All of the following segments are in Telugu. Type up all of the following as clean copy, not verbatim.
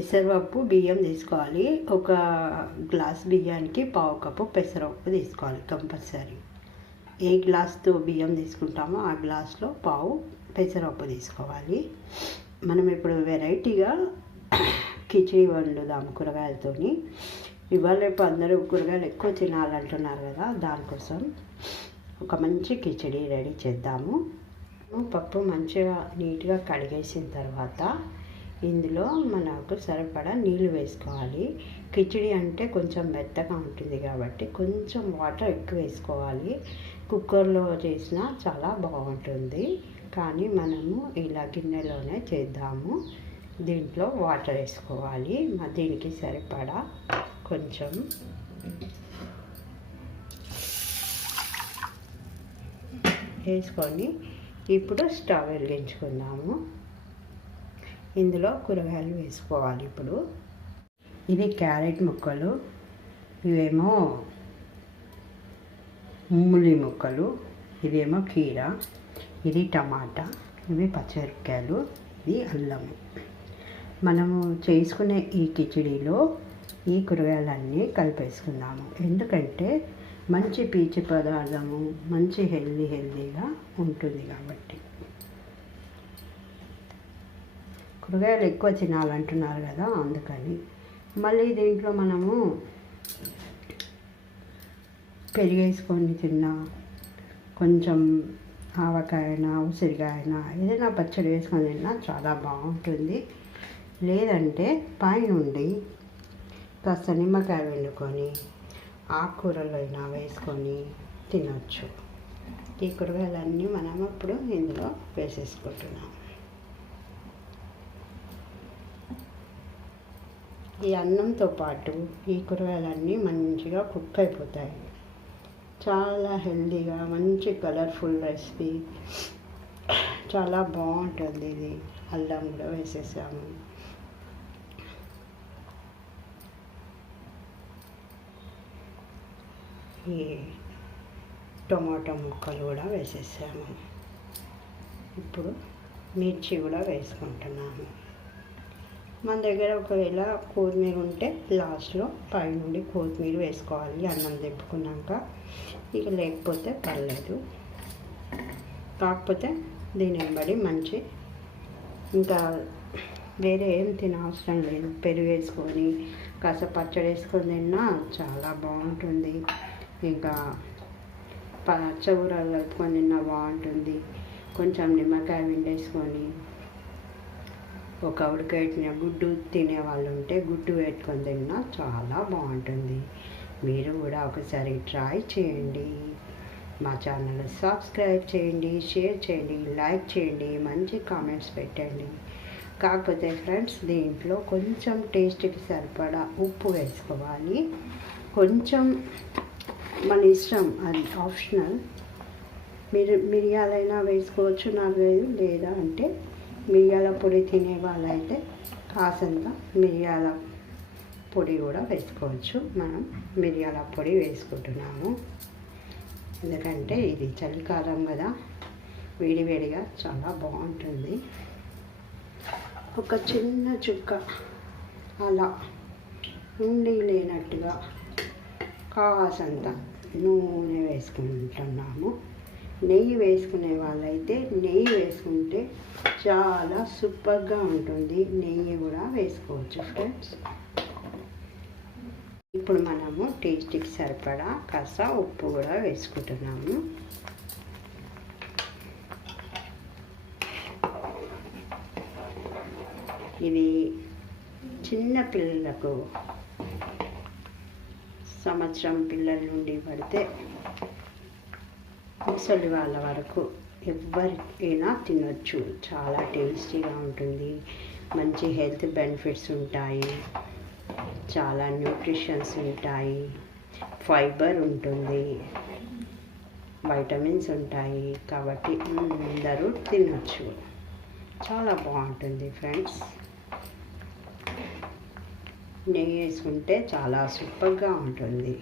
పెసరపప్పు బియ్యం తీసుకోవాలి. ఒక గ్లాస్ బియ్యానికి పావు కప్పు పెసరపప్పు తీసుకోవాలి కంపల్సరీ. ఏ గ్లాస్తో బియ్యం తీసుకుంటామో ఆ గ్లాస్లో పావు పెసరపప్పు తీసుకోవాలి. మనం ఇప్పుడు వెరైటీగా కిచిడి వండుదాం కూరగాయలతోని. ఇవాళ రేపు అందరూ కూరగాయలు ఎక్కువ తినాలంటున్నారు కదా, దానికోసం ఒక మంచి కిచిడి రెడీ చేద్దాము. పప్పు మంచిగా నీట్గా కడిగేసిన తర్వాత ఇందులో మనకు సరిపడా నీళ్ళు వేసుకోవాలి. కిచిడి అంటే కొంచెం మెత్తగా ఉంటుంది కాబట్టి కొంచెం వాటర్ ఎక్కువ వేసుకోవాలి. కుక్కర్లో చేసినా చాలా బాగుంటుంది, కానీ మనము ఇలా గిన్నెలోనే చేద్దాము. దీంట్లో వాటర్ వేసుకోవాలి. దీనికి సరిపడా కొంచెం వేసుకొని ఇప్పుడు స్టవ్ వెలిగించుకుందాము. ఇందులో కూరగాయలు వేసుకోవాలి. ఇప్పుడు ఇది క్యారెట్ ముక్కలు, ఇవేమో మూలి ముక్కలు, ఇదేమో కీర, ఇది టమాటా, ఇవి పచ్చిమిరపకాయలు, ఇది అల్లము. మనము చేసుకునే ఈ కిచిడిలో ఈ కూరగాయలన్నీ కలిపేసుకుందాము. ఎందుకంటే మంచి పీచు పదార్థము, మంచి హెల్దీగా ఉంటుంది కాబట్టి. కూరగాయలు ఎక్కువ తినాలంటున్నారు కదా, అందుకని. మళ్ళీ దీంట్లో మనము పెరిగేసుకొని తిన్నా, కొంచెం ఆవకాయనా ఉసిరికాయనా ఏదైనా పచ్చడి వేసుకొని తిన్నా చాలా బాగుంటుంది. లేదంటే పైనుండి కాస్త నిమ్మకాయ వండుకొని ఆకుకూరలు అయినా వేసుకొని తినచ్చు. ఈ కూరగాయలన్నీ మనం ఇప్పుడు ఇందులో వేసేసుకుంటున్నాం. ఈ అన్నంతో పాటు ఈ కూరగాయలన్నీ మంచిగా కుక్ అయిపోతాయి. చాలా హెల్దీగా మంచి కలర్ఫుల్ రెసిపీ, చాలా బాగుంటుంది. ఇది అల్లం కూడా వేసేసాము. ఈ టొమాటో ముక్కలు కూడా వేసేసాము. ఇప్పుడు మిర్చి కూడా వేసుకుంటున్నాము. మన దగ్గర ఒకవేళ కొత్తిమీర ఉంటే లాస్ట్లో పైనుండి కొత్తిమీర వేసుకోవాలి అన్నం దింపుకున్నాక. ఇక లేకపోతే పర్లేదు. కాకపోతే దీని వెంబడి మంచి ఇంకా వేరే ఏం తినవసరం లేదు. పెరుగు వేసుకొని కాస్త పచ్చడి వేసుకొని తిన్నా చాలా బాగుంటుంది. ఇంకా పచ్చగూరలు కలుపుకొని తిన్నా బాగుంటుంది. కొంచెం నిమ్మకాయ పిండేసుకొని ఒక ఉడకబెట్టిన గుడ్డు తినే వాళ్ళు ఉంటే గుడ్డు పెట్టుకొని తిన్నా చాలా బాగుంటుంది. మీరు కూడా ఒకసారి ట్రై చేయండి. మా ఛానల్ సబ్స్క్రైబ్ చేయండి, షేర్ చేయండి, లైక్ చేయండి, మంచి కామెంట్స్ పెట్టండి. కాకపోతే ఫ్రెండ్స్ దీంట్లో కొంచెం టేస్ట్కి సరిపడా ఉప్పు వేసుకోవాలి. కొంచెం మన ఇష్టం, అది ఆప్షనల్. మీరు మిరియాలైనా వేసుకోవచ్చు, నాకు లేదా అంటే మిరియాల పొడి తినే వాళ్ళైతే కాసంత మిరియాల పొడి కూడా వేసుకోవచ్చు. మనం మిరియాల పొడి వేసుకుంటున్నాము ఎందుకంటే ఇది చలికాలం కదా, వేడివేడిగా చాలా బాగుంటుంది. ఒక చిన్న చుక్క అలా ఉండి లేనట్టుగా కాసంత నూనె వేసుకుంటున్నాము. నెయ్యి వేసుకునే వాళ్ళైతే నెయ్యి వేసుకుంటే చాలా సూపర్గా ఉంటుంది. నెయ్యి కూడా వేసుకోవచ్చు ఫ్రెండ్స్. ఇప్పుడు మనము టేస్ట్కి సరిపడా కాస్త ఉప్పు కూడా వేసుకుంటున్నాము. ఇది చిన్న పిల్లలకు, సంవత్సరం పిల్లల నుండి పడితే ముసలి వాళ్ళ వరకు ఎవరికైనా తినొచ్చు. చాలా టేస్టీగా ఉంటుంది. మంచి హెల్త్ బెనిఫిట్స్ ఉంటాయి, చాలా న్యూట్రిషన్స్ ఉంటాయి, ఫైబర్ ఉంటుంది, వైటమిన్స్ ఉంటాయి. కాబట్టి అందరూ తినొచ్చు. చాలా బాగుంటుంది ఫ్రెండ్స్. నెయ్యి వేసుకుంటే చాలా సూపర్గా ఉంటుంది.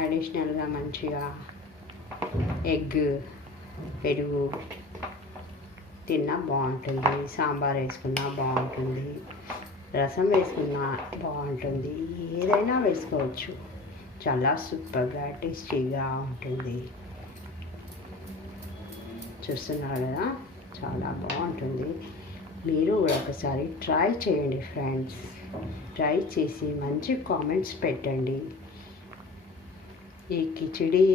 అడిషనల్గా మంచిగా ఎగ్, పెరుగు తిన్నా బాగుంటుంది, సాంబార్ వేసుకున్నా బాగుంటుంది, రసం వేసుకున్నా బాగుంటుంది, ఏదైనా వేసుకోవచ్చు. చాలా సూపర్గా టేస్టీగా ఉంటుంది. చూస్తున్నారు కదా, చాలా బాగుంటుంది. మీరు కూడా ఒకసారి ట్రై చేయండి ఫ్రెండ్స్. ట్రై చేసి మంచి కామెంట్స్ పెట్టండి. ఈ కిచిడి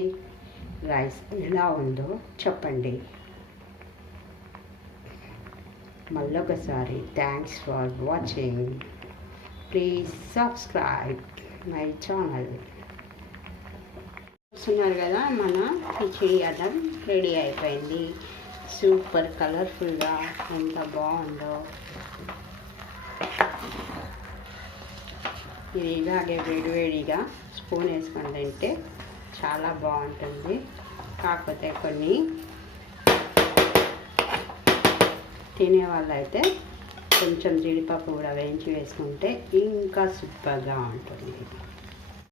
రైస్ ఎలా ఉందో చెప్పండి. మళ్ళొకసారి thanks for watching. Please subscribe my channel. చూస్తున్నారు కదా, మన కిచిడి అన్నం రెడీ అయిపోయింది. సూపర్ కలర్ఫుల్గా ఎంత బాగుందో. ఇది ఇలాగే వేడివేడిగా స్పూన్ వేసుకొని తింటే చాలా బాగుంటుంది. కాకపోతే కొన్ని తినే వాళ్ళైతే కొంచెం జీడిపప్పు కూడా వేయించి వేసుకుంటే ఇంకా సూపర్గా ఉంటుంది.